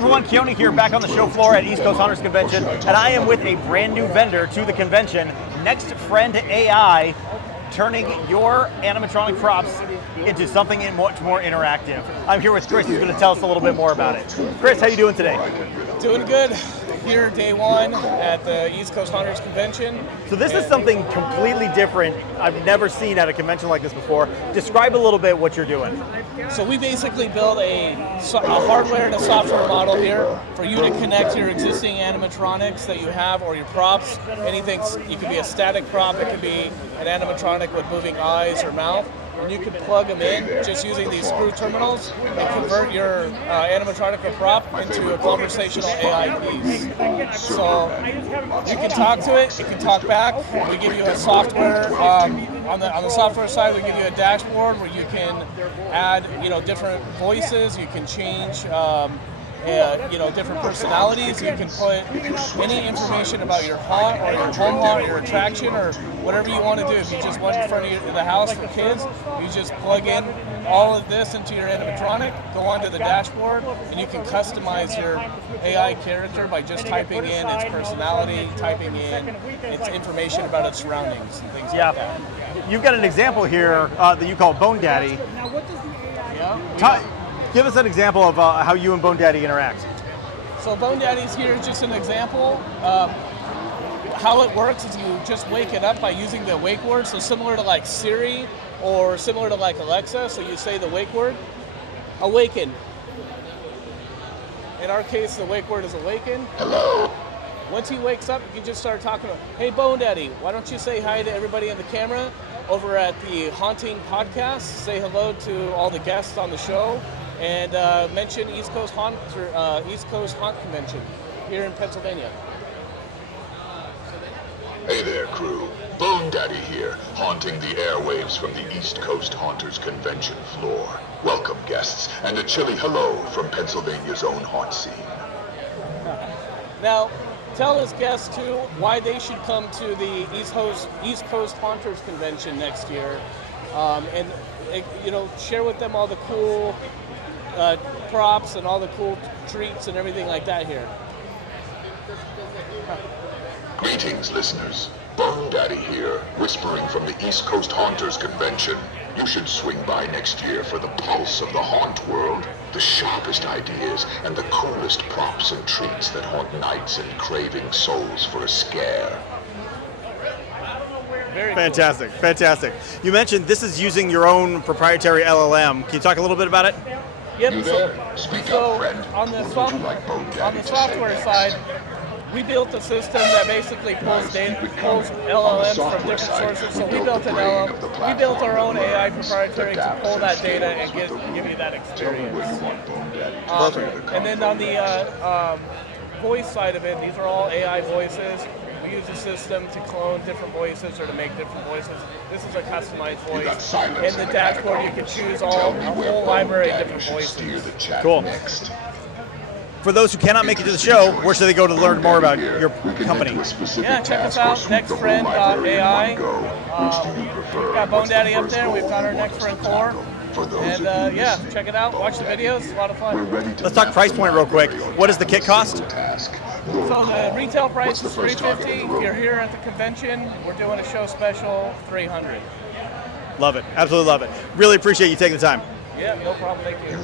everyone, Keone here back on the show floor at East Coast Hunters Convention, and I am with a brand new vendor to the convention, Next Friend AI, turning your animatronic props into something much more interactive. I'm here with Chris, who's going to tell us a little bit more about it. Chris, how you doing today? Doing good. Here, day one at the East Coast Hunters Convention. So this is something completely different I've never seen at a convention like this before. Describe a little bit what you're doing. So we basically build a hardware and a software model here for you to connect your existing animatronics that you have or your props. Anything, you could be a static prop, it could be an animatronic with moving eyes or mouth. And you can plug them in just using these screw terminals and convert your animatronic or prop into a conversational AI piece. So you can talk to it, it can talk back. We give you a software, on the software side, we give you a dashboard where you can add different voices, you can change different personalities. You can put any information about your haunt or your home haunt, your attraction, or whatever you want to do. If you just want in front of the house for kids, you just plug in all of this into your animatronic, go onto the dashboard, and you can customize your AI character by just typing in its personality, typing in its information about its surroundings and things like that. You've got an example here that you call Bone Daddy. Give us an example of how you and Bone Daddy interact. So Bone Daddy's here is just an example. How it works is you just wake it up by using the wake word. So similar to like Siri or similar to like Alexa. So you say the wake word, awaken. In our case, the wake word is awaken. Hello. Once he wakes up, you can just start talking about, hey Bone Daddy, why don't you say hi to everybody in the camera over at the Haunting Podcast. Say hello to all the guests on the show. And mention East Coast Haunt Convention here in Pennsylvania. Hey there, crew. Bone Daddy here, haunting the airwaves from the East Coast Haunters Convention floor. Welcome, guests, and a chilly hello from Pennsylvania's own haunt scene. Now, tell us guests too why they should come to the East Coast Haunters Convention next year, and share with them all the cool props and all the cool treats and everything like that here. Greetings, listeners. Bone Daddy here, whispering from the East Coast Haunters Convention. You should swing by next year for the pulse of the haunt world, the sharpest ideas, and the coolest props and treats that haunt nights and craving souls for a scare. Very fantastic, cool. Fantastic. You mentioned this is using your own proprietary LLM. Can you talk a little bit about it? Yep. You there? Speak up, friend. On the software side, we built a system that basically pulls LLMs from different sources. So we built an LLM. We built our own AI proprietary to pull that data and give you that experience. And then on the voice side of it, these are all AI voices. We use a system to clone different voices or to make different voices. This is a customized voice. In the dashboard, you can choose a whole library of different voices. Cool. For those who cannot make it to the show, where should they go to learn more about your company? Yeah, check us out, nextfriend.ai. We've got Bone Daddy up there. We've got our Next Friend core. And check it out. Watch the videos. It's a lot of fun. Let's talk price point real quick. What does the kit cost? So the retail price is $350. If you're here at the convention, we're doing a show special, $300. Love it. Absolutely love it. Really appreciate you taking the time. Yeah, no problem. Thank you.